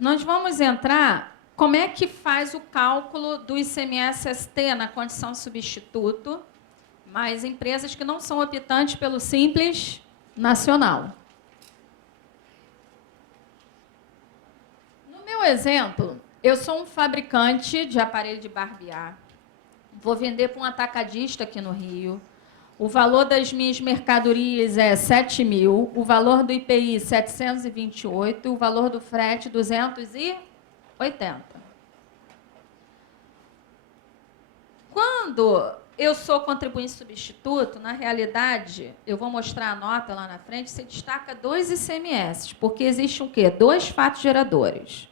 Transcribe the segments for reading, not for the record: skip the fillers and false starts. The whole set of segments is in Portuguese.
nós vamos entrar como é que faz o cálculo do ICMS-ST na condição de substituto, mas empresas que não são optantes pelo Simples Nacional. No meu exemplo, eu sou um fabricante de aparelho de barbear, vou vender para um atacadista aqui no Rio. O valor das minhas mercadorias é 7 mil, o valor do IPI 728, o valor do frete 280. Quando eu sou contribuinte substituto, na realidade, eu vou mostrar a nota lá na frente, se destaca 2 ICMS, porque existe o quê? 2 fatos geradores.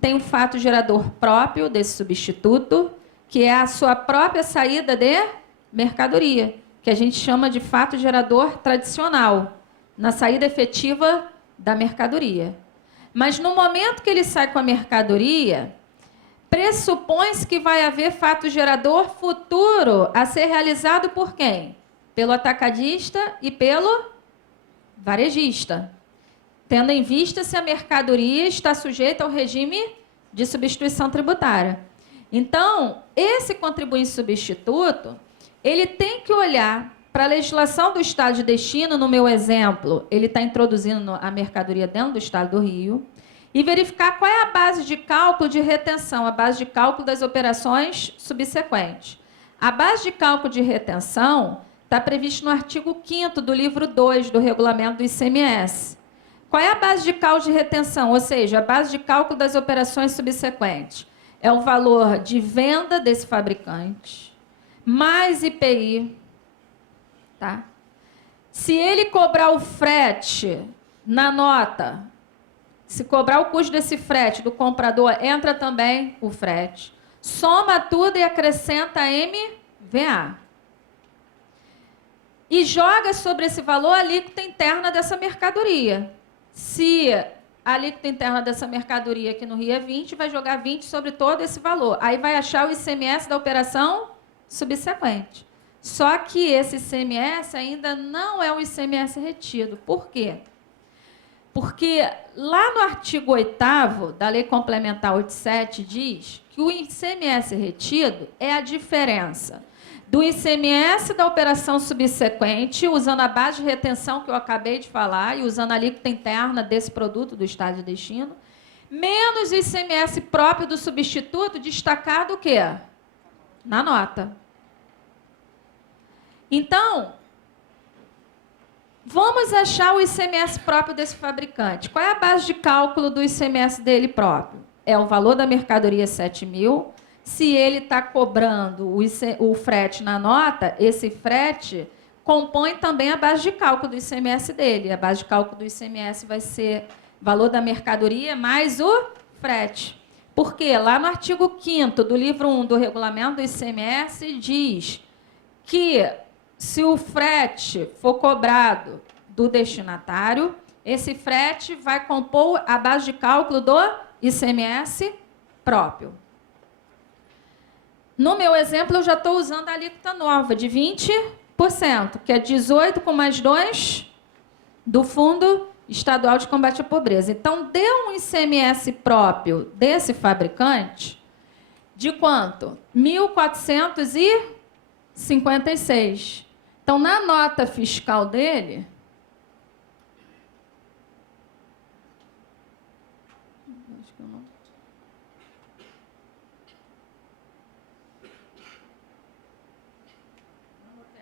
Tem um fato gerador próprio desse substituto, que é a sua própria saída de mercadoria, que a gente chama de fato gerador tradicional, na saída efetiva da mercadoria. Mas no momento que ele sai com a mercadoria, pressupõe-se que vai haver fato gerador futuro a ser realizado por quem? Pelo atacadista e pelo varejista, tendo em vista se a mercadoria está sujeita ao regime de substituição tributária. Então, esse contribuinte substituto, ele tem que olhar para a legislação do Estado de destino, no meu exemplo, ele está introduzindo a mercadoria dentro do Estado do Rio, e verificar qual é a base de cálculo de retenção, a base de cálculo das operações subsequentes. A base de cálculo de retenção está prevista no artigo 5º do livro 2 do regulamento do ICMS. Qual é a base de cálculo de retenção? Ou seja, a base de cálculo das operações subsequentes. É o valor de venda desse fabricante, mais IPI. Tá? Se ele cobrar o frete na nota, se cobrar o custo desse frete do comprador, entra também o frete. Soma tudo e acrescenta a MVA. E joga sobre esse valor a alíquota interna dessa mercadoria. Se a alíquota interna dessa mercadoria aqui no Rio é 20, vai jogar 20 sobre todo esse valor. Aí vai achar o ICMS da operação subsequente. Só que esse ICMS ainda não é o ICMS retido. Por quê? Porque lá no artigo 8º da Lei Complementar 87 diz que o ICMS retido é a diferença do ICMS da operação subsequente, usando a base de retenção que eu acabei de falar e usando a alíquota interna desse produto do Estado de destino, menos o ICMS próprio do substituto, destacado o quê? Na nota. Então, vamos achar o ICMS próprio desse fabricante. Qual é a base de cálculo do ICMS dele próprio? É o valor da mercadoria 7 mil. Se ele está cobrando o frete na nota, esse frete compõe também a base de cálculo do ICMS dele. A base de cálculo do ICMS vai ser valor da mercadoria mais o frete. Porque lá no artigo 5º do livro 1 do regulamento do ICMS diz que se o frete for cobrado do destinatário, esse frete vai compor a base de cálculo do ICMS próprio. No meu exemplo, eu já estou usando a alíquota nova de 20%, que é 18 com mais 2 do Fundo Estadual de Combate à Pobreza. Então, deu um ICMS próprio desse fabricante de quanto? 1.456. Então, na nota fiscal dele,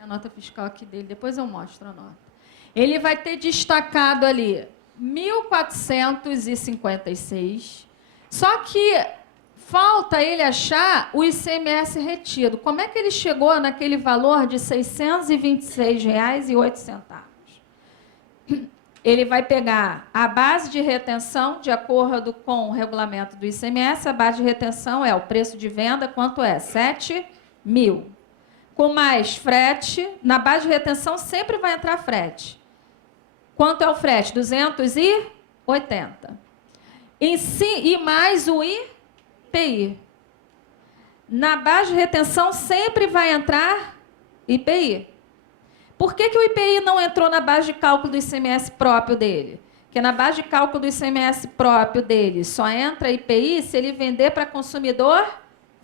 a nota fiscal aqui dele, depois eu mostro a nota. Ele vai ter destacado ali 1.456, só que falta ele achar o ICMS retido. Como é que ele chegou naquele valor de R$ 626,08? Ele vai pegar a base de retenção, de acordo com o regulamento do ICMS, a base de retenção é o preço de venda, quanto é? 7 mil. Com mais frete, na base de retenção sempre vai entrar frete. Quanto é o frete? 280. E mais o IPI. Na base de retenção sempre vai entrar IPI. Por que o IPI não entrou na base de cálculo do ICMS próprio dele? que na base de cálculo do ICMS próprio dele só entra IPI se ele vender para consumidor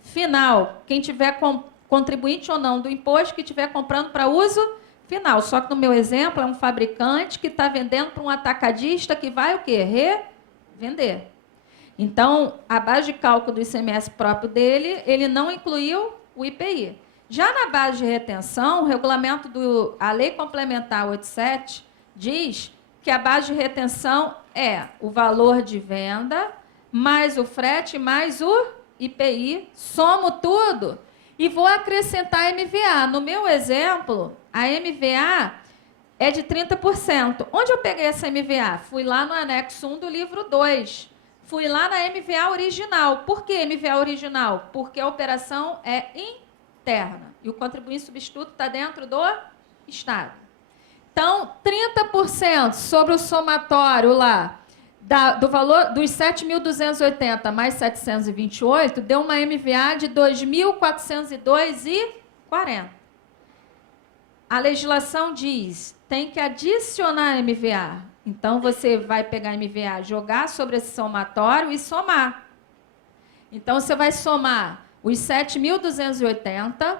final. Quem tiver contribuinte ou não do imposto, que estiver comprando para uso final. Só que no meu exemplo é um fabricante que está vendendo para um atacadista que vai o quê? Revender. Então, a base de cálculo do ICMS próprio dele, ele não incluiu o IPI. Já na base de retenção, o regulamento a Lei Complementar 87 diz que a base de retenção é o valor de venda, mais o frete, mais o IPI, somo tudo e vou acrescentar a MVA. No meu exemplo, a MVA é de 30%. Onde eu peguei essa MVA? Fui lá no anexo 1 do livro 2. Fui lá na MVA original. Por que MVA original? Porque a operação é interna e o contribuinte substituto está dentro do Estado. Então, 30% sobre o somatório lá do valor dos 7.280 mais 728 deu uma MVA de 2.402,40. A legislação diz, tem que adicionar MVA. Então, você vai pegar a MVA, jogar sobre esse somatório e somar. Então, você vai somar os 7.280,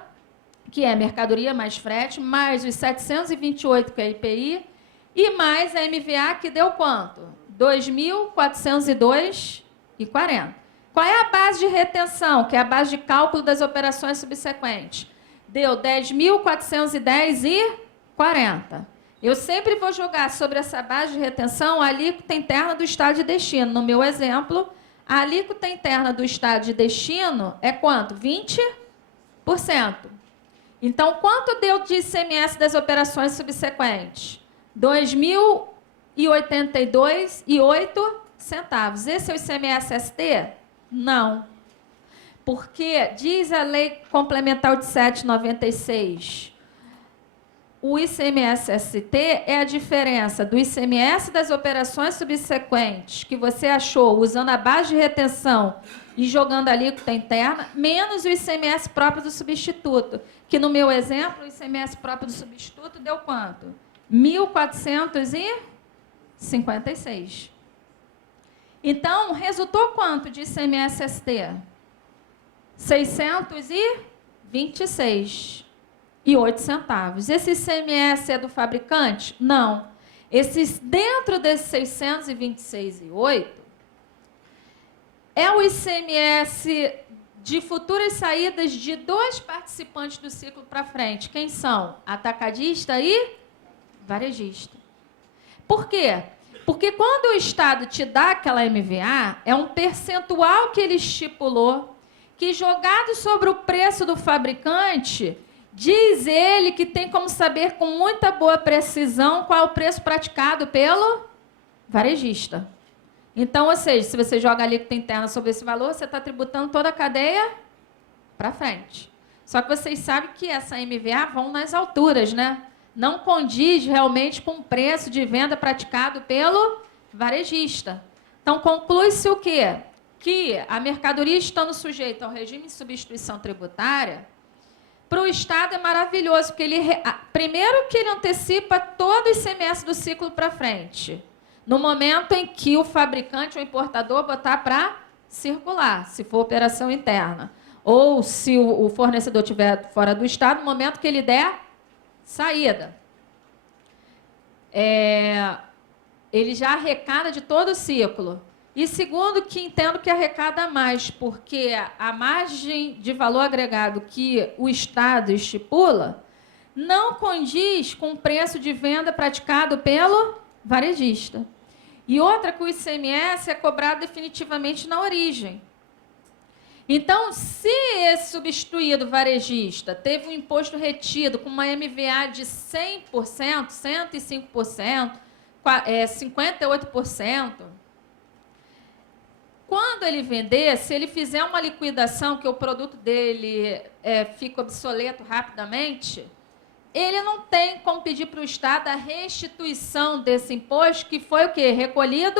que é mercadoria mais frete, mais os 728, que é IPI, e mais a MVA, que deu quanto? 2.402,40. Qual é a base de retenção, que é a base de cálculo das operações subsequentes? Deu 10.410,40. Eu sempre vou jogar sobre essa base de retenção a alíquota interna do estado de destino. No meu exemplo, a alíquota interna do estado de destino é quanto? 20%. Então, quanto deu de ICMS das operações subsequentes? 2.082,08. Esse é o ICMS-ST? Não. Porque diz a Lei Complementar 87/96, o ICMS-ST é a diferença do ICMS das operações subsequentes que você achou usando a base de retenção e jogando a alíquota interna, menos o ICMS próprio do substituto, que no meu exemplo, o ICMS próprio do substituto deu quanto? 1.456. Então, resultou quanto de ICMS-ST? 626,08. Esse ICMS é do fabricante? Não. Dentro desses 626,08 é o ICMS de futuras saídas de dois participantes do ciclo para frente. Quem são? Atacadista e varejista. Por quê? Porque quando o Estado te dá aquela MVA, é um percentual que ele estipulou, que jogado sobre o preço do fabricante, diz ele que tem como saber com muita boa precisão qual é o preço praticado pelo varejista. Então, ou seja, se você joga a alíquota interna sobre esse valor, você está tributando toda a cadeia para frente. Só que vocês sabem que essa MVA vão nas alturas, né? Não condiz realmente com o preço de venda praticado pelo varejista. Então, conclui-se o quê? Que a mercadoria estando sujeita ao regime de substituição tributária, para o Estado é maravilhoso, porque primeiro que ele antecipa todo o ICMS do ciclo para frente, no momento em que o fabricante ou importador botar para circular, se for operação interna, ou se o fornecedor estiver fora do Estado, no momento que ele der saída. Ele já arrecada de todo o ciclo. E segundo, que entendo que arrecada mais, porque a margem de valor agregado que o Estado estipula não condiz com o preço de venda praticado pelo varejista. E outra, que o ICMS é cobrado definitivamente na origem. Então, se esse substituído varejista teve um imposto retido com uma MVA de 100%, 105%, 58%, quando ele vender, se ele fizer uma liquidação que o produto dele fica obsoleto rapidamente, ele não tem como pedir para o Estado a restituição desse imposto, que foi o quê? Recolhido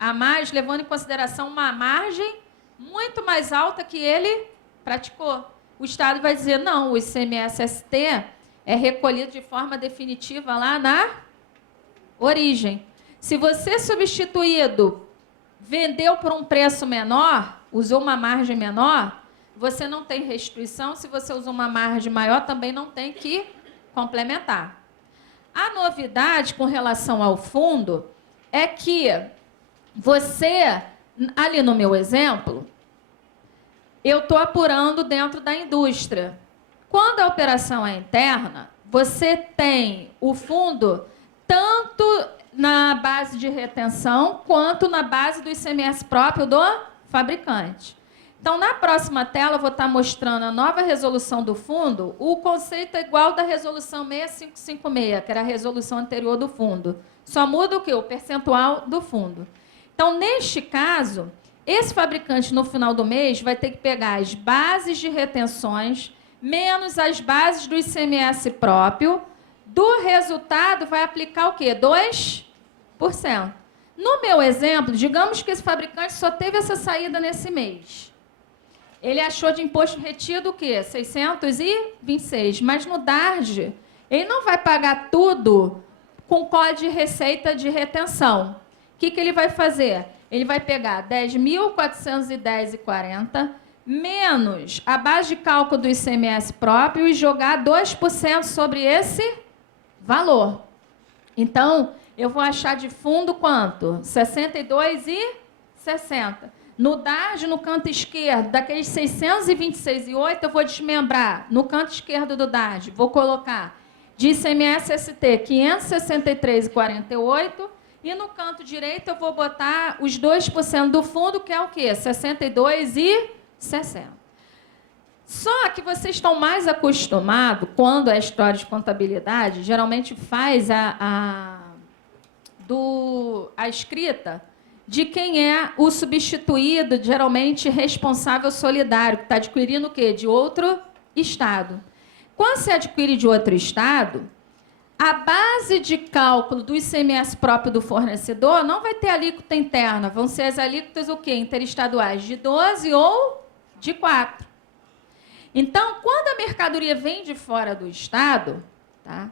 a mais, levando em consideração uma margem muito mais alta que ele praticou. O Estado vai dizer, não, o ICMS-ST é recolhido de forma definitiva lá na origem. Se você, substituído, vendeu por um preço menor, usou uma margem menor, você não tem restituição. Se você usou uma margem maior, também não tem que complementar. A novidade com relação ao fundo é que você, ali no meu exemplo, eu estou apurando dentro da indústria. Quando a operação é interna, você tem o fundo tanto na base de retenção quanto na base do ICMS próprio do fabricante. Então, na próxima tela, eu vou estar mostrando a nova resolução do fundo. O conceito é igual da resolução 6556, que era a resolução anterior do fundo. Só muda o quê? O percentual do fundo. Então, neste caso, esse fabricante, no final do mês, vai ter que pegar as bases de retenções menos as bases do ICMS próprio. Do resultado, vai aplicar o quê? 2%. No meu exemplo, digamos que esse fabricante só teve essa saída nesse mês. Ele achou de imposto retido o quê? 626. Mas no DARD, ele não vai pagar tudo com código de receita de retenção. O que ele vai fazer? Ele vai pegar 10.410,40 menos a base de cálculo do ICMS próprio e jogar 2% sobre esse valor. Então, eu vou achar de fundo quanto? 62,60. No DARD, no canto esquerdo, daqueles 626,8, eu vou desmembrar. No canto esquerdo do DARD, vou colocar de ICMS-ST 563,48. E no canto direito, eu vou botar os 2% do fundo, que é o quê? 62,60. Só que vocês estão mais acostumados, quando a história de contabilidade, geralmente faz a escrita de quem é o substituído, geralmente responsável solidário, que está adquirindo o quê? De outro estado. Quando você adquire de outro estado, a base de cálculo do ICMS próprio do fornecedor não vai ter alíquota interna, vão ser as alíquotas o quê? Interestaduais de 12 ou de 4. Então, quando a mercadoria vem de fora do estado, tá?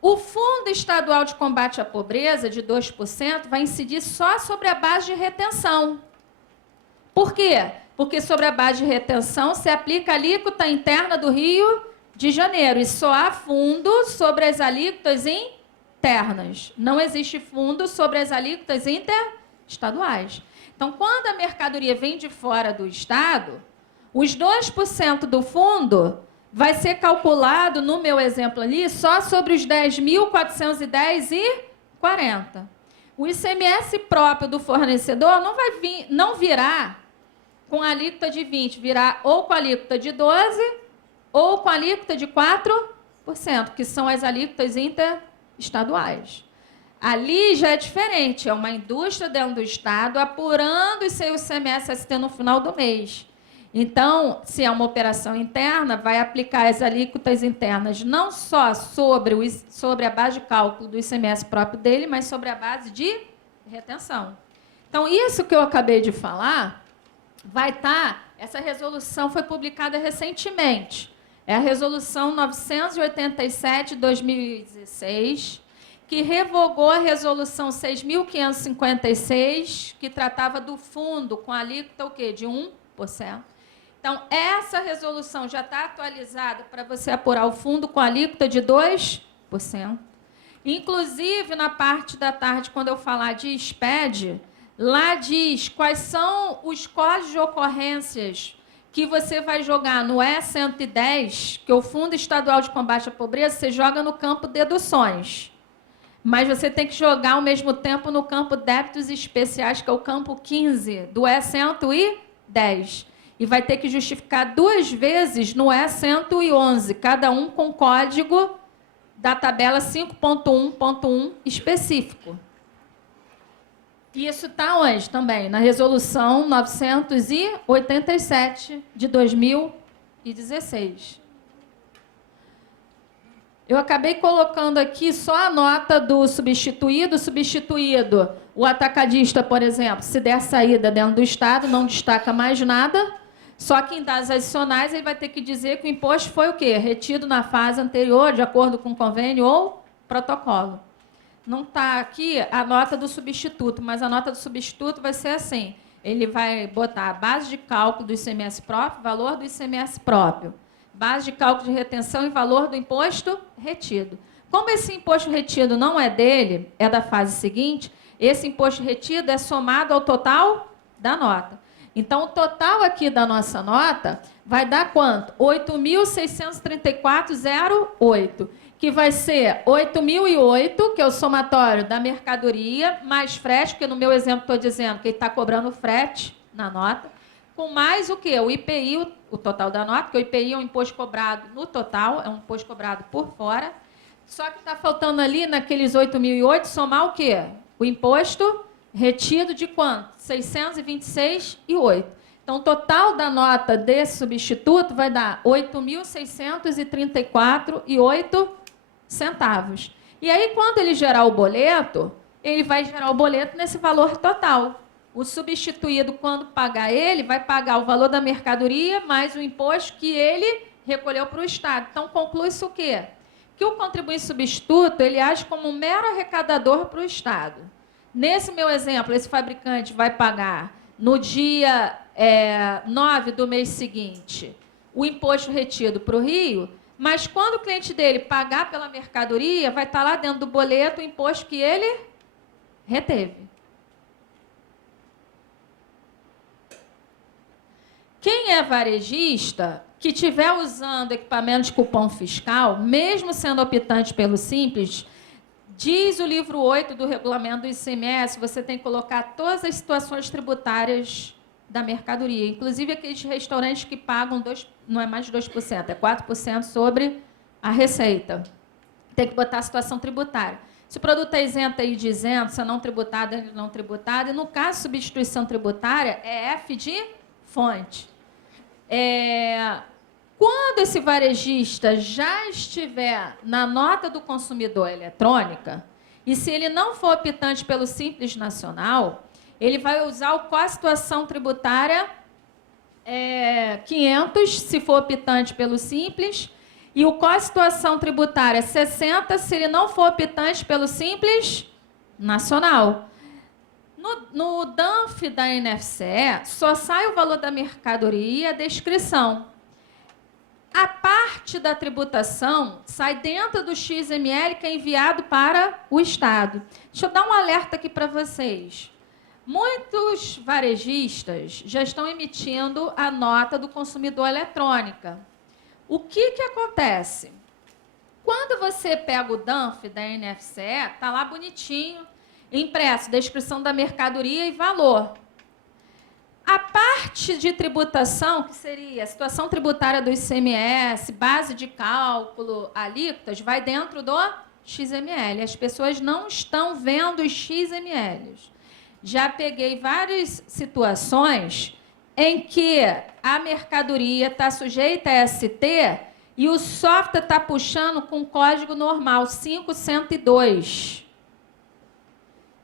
O Fundo Estadual de Combate à Pobreza, de 2%, vai incidir só sobre a base de retenção. Por quê? Porque sobre a base de retenção se aplica a alíquota interna do Rio de Janeiro e só há fundo sobre as alíquotas internas. Não existe fundo sobre as alíquotas interestaduais. Então, quando a mercadoria vem de fora do estado, os 2% do fundo vai ser calculado, no meu exemplo ali, só sobre os 10.410,40. O ICMS próprio do fornecedor não virá com a alíquota de 20%, virá ou com a alíquota de 12% ou com a alíquota de 4%, que são as alíquotas interestaduais. Ali já é diferente, é uma indústria dentro do estado apurando o seu ICMS-ST no final do mês. Então, se é uma operação interna, vai aplicar as alíquotas internas não só sobre a base de cálculo do ICMS próprio dele, mas sobre a base de retenção. Então, isso que eu acabei de falar, vai estar... Essa resolução foi publicada recentemente. É a resolução 987 de 2016, que revogou a resolução 6.556, que tratava do fundo com alíquota o quê? De 1%. Então, essa resolução já está atualizada para você apurar o fundo com alíquota de 2%. Inclusive, na parte da tarde, quando eu falar de SPED, lá diz quais são os códigos de ocorrências que você vai jogar no E110, que é o Fundo Estadual de Combate à Pobreza, você joga no campo deduções. Mas você tem que jogar, ao mesmo tempo, no campo débitos especiais, que é o campo 15 do E110. E vai ter que justificar 2 vezes no E111, cada um com código da tabela 5.1.1 específico. E isso está onde também? Na resolução 987 de 2016. Eu acabei colocando aqui só a nota do substituído. Substituído, o atacadista, por exemplo, se der saída dentro do estado, não destaca mais nada. Só que em dados adicionais ele vai ter que dizer que o imposto foi o quê? Retido na fase anterior, de acordo com convênio ou protocolo. não está aqui a nota do substituto, mas a nota do substituto vai ser assim. Ele vai botar a base de cálculo do ICMS próprio, valor do ICMS próprio, base de cálculo de retenção e valor do imposto retido. Como esse imposto retido não é dele, é da fase seguinte, esse imposto retido é somado ao total da nota. Então, o total aqui da nossa nota vai dar quanto? 8.634,08, que vai ser 8.008, que é o somatório da mercadoria, mais frete, porque no meu exemplo estou dizendo que ele está cobrando frete na nota, com mais o quê? O IPI, o total da nota, porque o IPI é um imposto cobrado no total, é um imposto cobrado por fora, só que está faltando ali, naqueles 8.008, somar o quê? O imposto retido de quanto? 626,08. Então, o total da nota desse substituto vai dar 8.634,08 centavos. E aí, quando ele gerar o boleto, ele vai gerar o boleto nesse valor total. O substituído, quando pagar ele, vai pagar o valor da mercadoria mais o imposto que ele recolheu para o Estado. Então, conclui-se o quê? Que o contribuinte substituto, ele age como um mero arrecadador para o Estado. Nesse meu exemplo, esse fabricante vai pagar no dia 9 do mês seguinte o imposto retido para o Rio, mas quando o cliente dele pagar pela mercadoria, vai estar lá dentro do boleto o imposto que ele reteve. Quem é varejista, que estiver usando equipamento de cupom fiscal, mesmo sendo optante pelo Simples, diz o livro 8 do regulamento do ICMS, você tem que colocar todas as situações tributárias da mercadoria, inclusive aqueles restaurantes que pagam, não é mais de 2%, é 4% sobre a receita. Tem que botar a situação tributária. Se o produto é isento aí de isento, se é não tributado, é não tributado, e no caso de substituição tributária, é F de fonte. Quando esse varejista já estiver na nota do consumidor eletrônica, e se ele não for optante pelo Simples Nacional, ele vai usar o co-situação tributária 500, se for optante pelo Simples, e o co-situação tributária 60, se ele não for optante pelo Simples Nacional. No DANF da NFCE, só sai o valor da mercadoria e a descrição. A parte da tributação sai dentro do XML que é enviado para o Estado. Deixa eu dar um alerta aqui para vocês. Muitos varejistas já estão emitindo a nota do consumidor eletrônica. O que acontece? Quando você pega o DANF da NFCE, está lá bonitinho, impresso, descrição da mercadoria e valor. A parte de tributação, que seria a situação tributária do ICMS, base de cálculo, alíquotas, vai dentro do XML. As pessoas não estão vendo os XMLs. Já peguei várias situações em que a mercadoria está sujeita a ST e o software está puxando com código normal, 5102.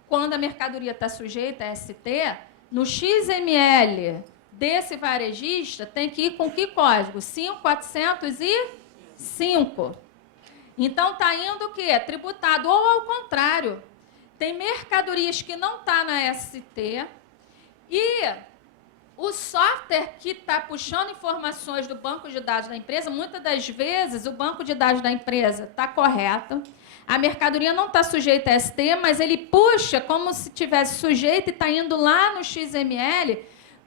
Quando a mercadoria está sujeita a ST, no XML desse varejista, tem que ir com que código? 5405. Então, está indo o quê? Tributado. Ou ao contrário, tem mercadorias que não estão na ST e o software que está puxando informações do banco de dados da empresa, muitas das vezes o banco de dados da empresa está correto, a mercadoria não está sujeita a ST, mas ele puxa como se tivesse sujeito e está indo lá no XML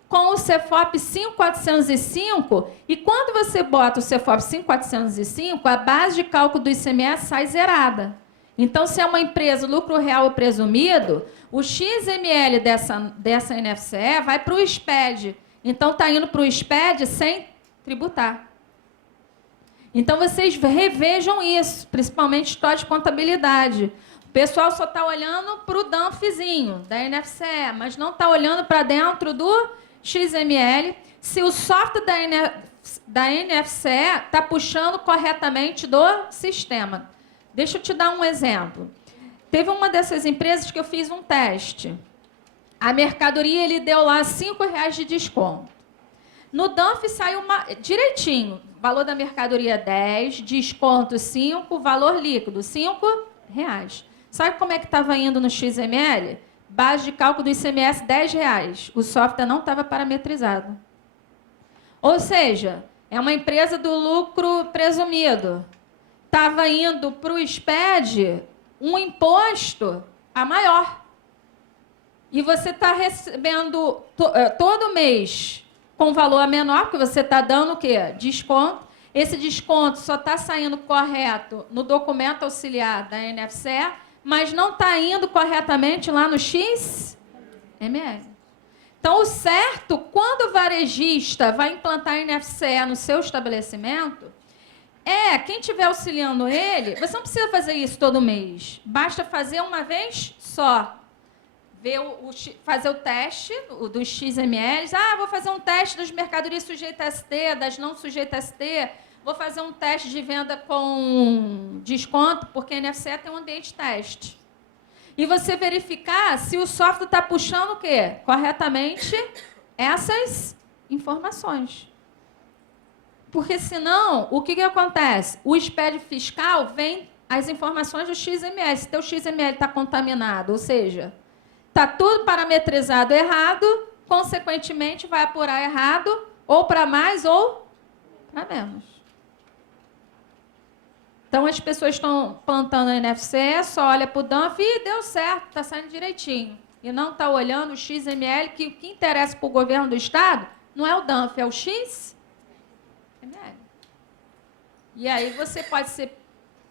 com o CFOP 5405, e quando você bota o CFOP 5405, a base de cálculo do ICMS sai zerada. Então, se é uma empresa, lucro real ou presumido, o XML dessa NFCE vai para o SPED. Então, está indo para o SPED sem tributar. Então, vocês revejam isso, principalmente história de contabilidade. O pessoal só está olhando para o DANFzinho da NFCE, mas não está olhando para dentro do XML. Se o software da NFCE está puxando corretamente do sistema. Deixa eu te dar um exemplo. Teve uma dessas empresas que eu fiz um teste. A mercadoria, ele deu lá R$5 de desconto. No DANF saiu direitinho. Valor da mercadoria 10, desconto 5, valor líquido R$5. Sabe como é que estava indo no XML? Base de cálculo do ICMS, R$10. O software não estava parametrizado. Ou seja, é uma empresa do lucro presumido. Estava indo para o SPED um imposto a maior. E você está recebendo todo mês com valor menor, porque você está dando o quê? Desconto. Esse desconto só está saindo correto no documento auxiliar da NFCE, mas não está indo corretamente lá no XML. Então, o certo, quando o varejista vai implantar a NFCE no seu estabelecimento, quem estiver auxiliando ele, você não precisa fazer isso todo mês. Basta fazer uma vez só. Fazer o teste dos XMLs. Vou fazer um teste das mercadorias sujeitas a ST, das não sujeitas a ST. Vou fazer um teste de venda com desconto, porque a NFCE tem um ambiente de teste. E você verificar se o software está puxando o quê? Corretamente essas informações. Porque, senão, o que acontece? O SPED fiscal vem as informações do XML. Se o teu XML está contaminado, ou seja, está tudo parametrizado errado, consequentemente, vai apurar errado, ou para mais ou para menos. Então, as pessoas estão plantando a NFCE, só olha para o DANF e deu certo, está saindo direitinho. E não está olhando o XML, que o que interessa para o governo do Estado não é o DANF, é o XML. E aí você pode ser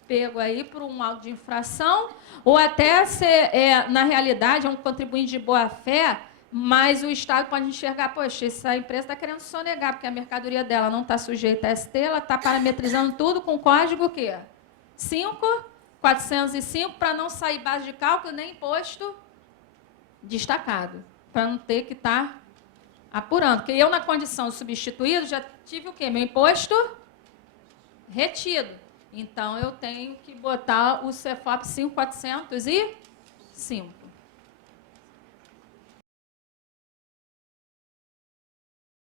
pego aí por um auto de infração, ou até ser, na realidade, é um contribuinte de boa-fé, mas o Estado pode enxergar, poxa, essa empresa está querendo sonegar, porque a mercadoria dela não está sujeita a ST, ela está parametrizando tudo com código o quê? 5405, para não sair base de cálculo nem imposto destacado, para não ter que estar apurando. Porque eu, na condição substituído, já tive o quê? Meu imposto retido. Então, eu tenho que botar o CFOP 5405.